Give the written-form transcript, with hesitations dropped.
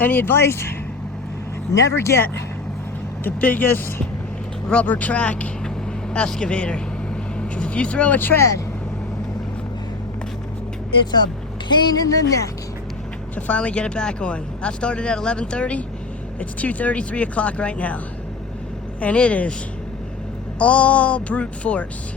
Any advice? Never get the biggest rubber track excavator. Because if you throw a tread, it's a pain in the neck to finally get it back on. I started at 11:30. It's 2:30, 3 o'clock right now. And it is all brute force.